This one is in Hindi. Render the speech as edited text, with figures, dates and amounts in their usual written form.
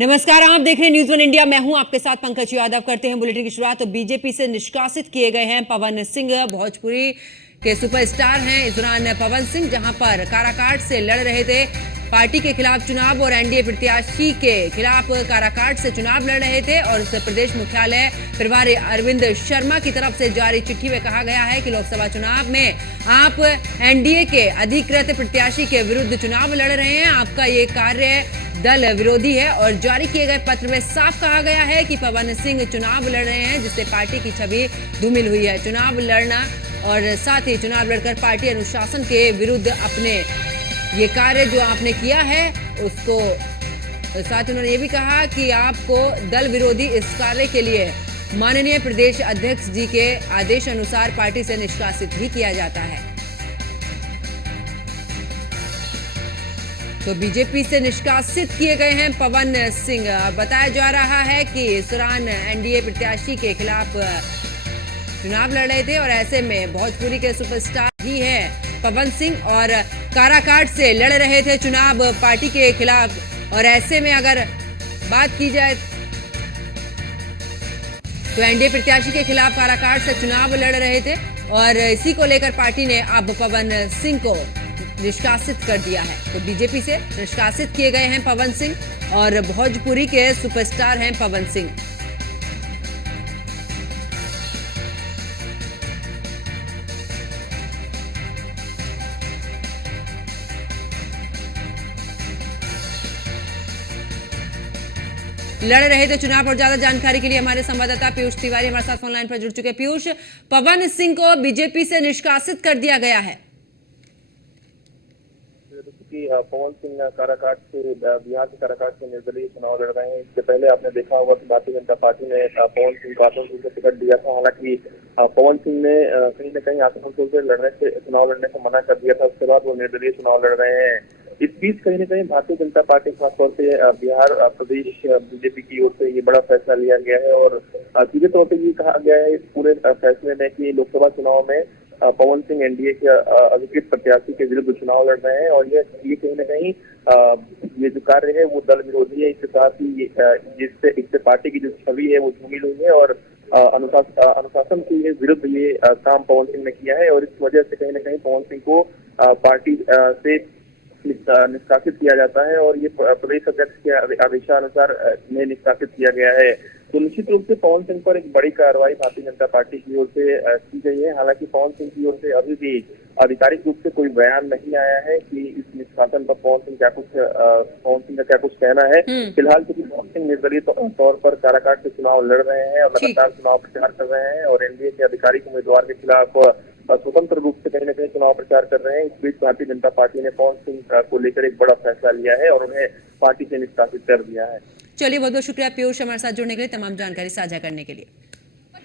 नमस्कार, आप देख रहे हैं न्यूज़ वन इंडिया। मैं हूं आपके साथ पंकज यादव। करते हैं बुलेटिन की शुरुआत। तो बीजेपी से निष्कासित किए गए हैं पवन सिंह। भोजपुरी के सुपरस्टार हैं इस दौरान पवन सिंह, जहां पर काराकाट से लड़ रहे थे पार्टी के खिलाफ चुनाव और एनडीए प्रत्याशी के खिलाफ काराकाट से चुनाव लड़ रहे थे। और उत्तर प्रदेश मुख्यालय प्रभारी अरविंद शर्मा की तरफ से जारी चिट्ठी में कहा गया है कि लोकसभा चुनाव में आप एनडीए के अधिकृत प्रत्याशी के विरुद्ध चुनाव लड़ रहे हैं, आपका ये कार्य दल विरोधी है। और जारी किए गए पत्र में साफ कहा गया है कि पवन सिंह चुनाव लड़ रहे हैं, जिससे पार्टी की छवि धूमिल हुई है। चुनाव लड़ना और साथ ही चुनाव लड़कर पार्टी अनुशासन के विरुद्ध अपने ये कार्य जो आपने किया है उसको, साथ ही उन्होंने ये भी कहा कि आपको दल विरोधी इस कार्य के लिए माननीय प्रदेश अध्यक्ष जी के आदेश अनुसार पार्टी से निष्कासित भी किया जाता है। तो बीजेपी से निष्कासित किए गए हैं पवन सिंह। बताया जा रहा है कि इस दौरान एनडीए प्रत्याशी के खिलाफ चुनाव लड़ रहे थे और ऐसे में भोजपुरी के सुपरस्टार ही हैं पवन सिंह और काराकाट से लड़ रहे थे चुनाव पार्टी के खिलाफ। और ऐसे में अगर बात की जाए तो एनडीए प्रत्याशी के खिलाफ काराकाट से चुनाव लड़ रहे थे और इसी को लेकर पार्टी ने अब पवन सिंह को निष्कासित कर दिया है। तो बीजेपी से निष्कासित किए गए हैं पवन सिंह और भोजपुरी के सुपरस्टार हैं पवन सिंह। लड़ रहे थे चुनाव। और ज्यादा जानकारी के लिए हमारे संवाददाता पीयूष तिवारी हमारे साथ ऑनलाइन पर जुड़ चुके हैं। पीयूष, पवन सिंह को बीजेपी से निष्कासित कर दिया गया है। पवन सिंह काराकाट से, बिहार के काराकाट से निर्दलीय चुनाव लड़ रहे हैं। इससे पहले आपने देखा होगा कि भारतीय जनता पार्टी ने पवन सिंह को आसनसोल से टिकट दिया था। हालांकि पवन सिंह ने कहीं न कहीं आसनसोल से चुनाव लड़ने से मना कर दिया था। उसके बाद वो निर्दलीय चुनाव लड़ रहे हैं। इस बीच कहीं न कहीं भारतीय जनता पार्टी खासतौर से बिहार प्रदेश बीजेपी की ओर से ये बड़ा फैसला लिया गया है और सीधे तौर पर ये कहा गया है इस पूरे फैसले में कि लोकसभा चुनाव में पवन सिंह एनडीए के अधिकृत प्रत्याशी के विरुद्ध चुनाव लड़ रहे हैं और ये कहीं न कहीं ये जो कार्य है वो दल विरोधी है। इसके साथ ही इससे पार्टी की जो छवि है वो धूमिल हुई है और अनुशासन के विरुद्ध ये काम पवन सिंह ने किया है। और इस वजह से कहीं न कहीं पवन सिंह को पार्टी से निष्कासित किया जाता है और ये प्रदेश अध्यक्ष के आदेशानुसार इन्हें निष्कासित किया गया है। तो निश्चित रूप से पवन सिंह पर एक बड़ी कार्रवाई भारतीय जनता पार्टी की ओर से की गई है। हालांकि पवन सिंह की ओर से अभी भी आधिकारिक रूप से कोई बयान नहीं आया है कि इस निष्कासन पर पवन सिंह का क्या कुछ कहना है। फिलहाल क्योंकि पवन सिंह निर्दलीय तौर पर काराकाट से चुनाव लड़ रहे हैं और लगातार चुनाव प्रचार कर रहे हैं और एनडीए के आधिकारिक उम्मीदवार के खिलाफ स्वतंत्र रूप से कहीं न कहीं चुनाव प्रचार कर रहे हैं। इस बीच भारतीय जनता पार्टी ने पवन सिंह को लेकर एक बड़ा फैसला लिया है और उन्हें पार्टी से निष्कासित कर दिया है। चलिए, बहुत बहुत शुक्रिया पीयूष हमारे साथ जुड़ने के लिए, तमाम जानकारी साझा करने के लिए।